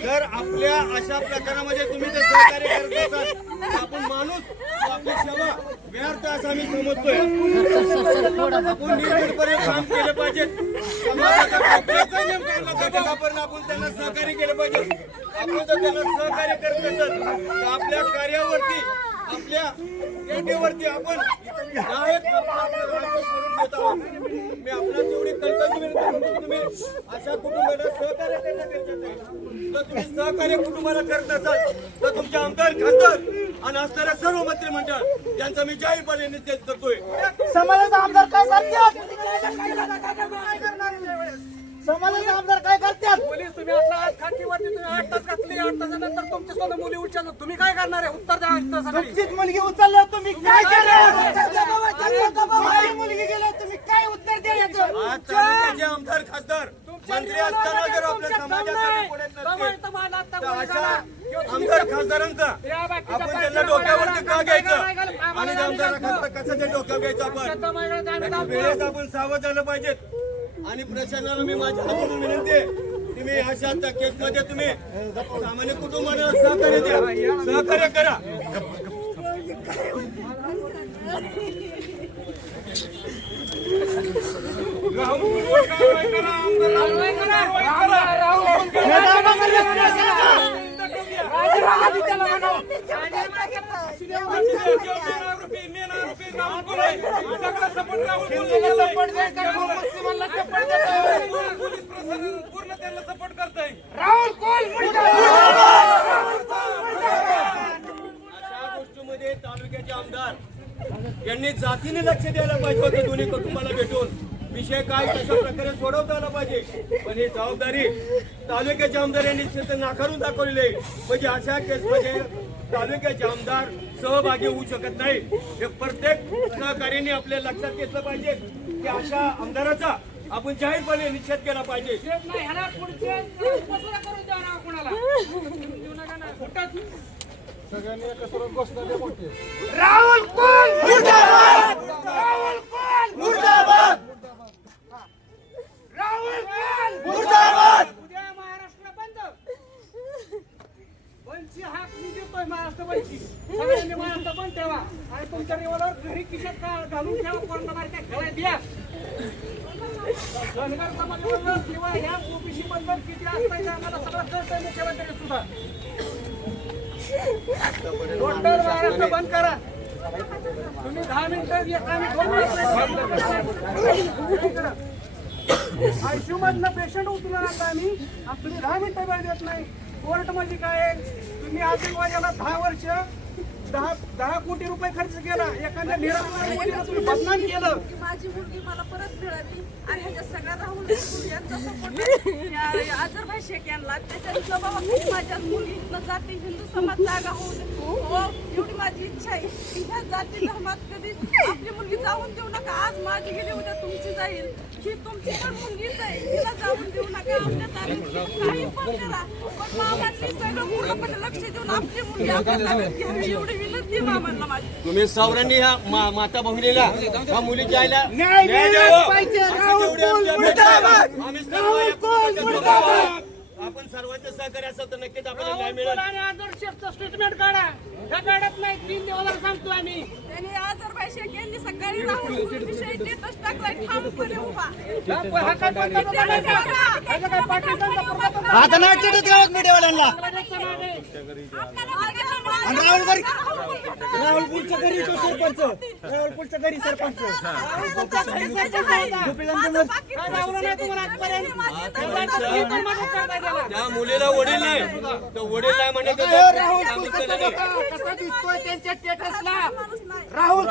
जर आपल्या अशा प्रकारामध्ये तुम्ही ते सहकार्य करत असाल तर आपण माणूस आपली सेवा व्यर्थ असं आम्ही समजतोय. आपण निर्भीडपणे काम केलं पाहिजे. समाजाच्या आपण त्यांना सहकार्य केलं पाहिजे. आपण जर त्यांना सहकार्य करत असाल तर आपल्या कार्यावरती आपल्या ड्युटीवरती आपण मी आपल्याला जेवढी कल्पना तुम्ही अशा कुटुंबाला सहकार्य करणं गरजेचं आहे. जर तुम्ही सहकार्य कुटुंबाला करत असाल तर तुमचे आमदार खासदार आणि असणाऱ्या सर्व मंत्रिमंडळ यांचा मी जाहीरपणे निषेध करतोय. समाजाचा आमदार काय करतात? समाजाचे आमदार काय करतात? पोलीस तुम्ही आपला आज खाकीवरती तुम्ही 8 तास घातली. 8 तासानंतर तुमच्या स्वतः मुली उचललं. तुम्ही काय करणार आहे? उत्तर द्या. तुमचीच मुलगी उचललं तुम्ही काय केलं? माझी मुलगी गेली तुम्ही काय उत्तर द्यायचं? आज तालुक्याचे आमदार खासदार मंत्री असताना जर आपल्या समाजासाठी पुढे नसतील तर अशा आमदार खासदारांचा आपण त्यांना डोक्यावरती का घ्यायचं आणि आमदार खासदार कसं ते डोक्यावर घ्यायचं आपण वेळेस आपण सावध झालं पाहिजे. आणि प्रशासनाला मी माझ्या हातून विनंती आहे तुम्ही अशा केसमध्ये तुम्ही सामान्य कुटुंबाला सहकार्य द्या, सहकार्य करा. पूर्ण त्यांना सपोर्ट करताय. अशा गोष्टीमध्ये तालुक्याचे आमदार यांनी जातीने लक्ष द्यायला पाहिजे होते. दोन्ही कुटुंबाला भेटून विषय काय कशा प्रकारे सोडवता आला पाहिजे. पण ही जबाबदारी तालुक्याच्या आमदारांनी नाकारून दाखवलेली आहे. म्हणजे अशा केसमध्ये तालुक्याचे आमदार सहभागी होऊ शकत नाही. हे प्रत्येक सहकार्याने आपल्या लक्षात घेतलं पाहिजे की अशा आमदाराचा आपण जाहीरपणे निषेध केला पाहिजे. सगळ्यांनी एकत्र घोषणा द्या मोठी. राहुल कोल मुर्दाबाद! राहुल कोल मुर्दाबाद! राहुल कोल मुर्दाबाद! उद्या महाराष्ट्र बंद. बंदची हाक मी देतोय. महाराष्ट्र बंदची सगळ्यांनी महाराष्ट्र बंद ठेवा आणि तुमच्या रिव्हॉल्वर घरी खिशात घालून ठेवा. कोरोनाबाहेर खेळायला द्या. धनगर समाजाबद्दल किंवा या ओबीसी बद्दल किती असताय आम्हाला सगळं कळतंय. मुख्यमंत्री सुद्धा टोटल महाराष्ट्र बंद करा. तुम्ही 10 मिनिटं आयसीयू मधनं पेशंट उचलून आणता आम्ही. तुम्ही 10 मिनिटं वेळ देत नाही. कोर्ट मध्ये काय तुम्ही आदिवासीला 10 वर्ष 10 कोटी रुपये खर्च केला. एखाद्या निराधार तुम्ही बदनाम केलं. माझी मुलगी मला परत मिळाली आणि ह्याच्या सगळ्या राहुल यांचा सपोर्ट आजरभाई शेख यांना त्याच्यातलं बाबा माझ्या मुलीतनं जाती हिंदू समाज जागा होऊ एवढी माझी इच्छा आहे की ह्या जाती धर्मात कधी आपली मुलगी जाऊन देऊ नका. आज माझी गेली उद्या तुमची जाईल. ही तुमची पण मुलगीच आहे. तिला जाऊन देऊ नका. आपल्या ताब्यात काही पण करा पण मामांनी सगळं पूर्णपणे लक्ष देऊन आपली मुलगी आपल्या ताब्यात घ्यावी एवढी विनंती मामांना माझी. तुम्ही सर्वांनी ह्या माता भगिनीला ह्या मुलीच्या आईला न्याय द्यावा पाहिजे. राहुल कोल मुर्दाबाद! आम्ही राहुल कोल मुर्दाबाद! आपण सर्वांचे सहकार्य असेल तर नक्कीच आपल्याला न्याय मिळेल. आणि आदर्श स्टेटमेंट काढा. ह्या काढत नाही. 3 दिवसाला सांगतो आम्ही. त्यांनी आजरभाई शेख यांनी सकाळी राहुल विषयी स्टेटस टाकलाय ठामपणे उभा. आता नाही चिडत गावात मीडियावाल्यांना. राहुलपूरच्या घरी तो सरपंच. राहुलपूरच्या घरी सरपंच. त्या मुलीला वडील नाही तर वडील नाही म्हणत कसा दिसतोय त्यांच्या स्टेटसला. राहुल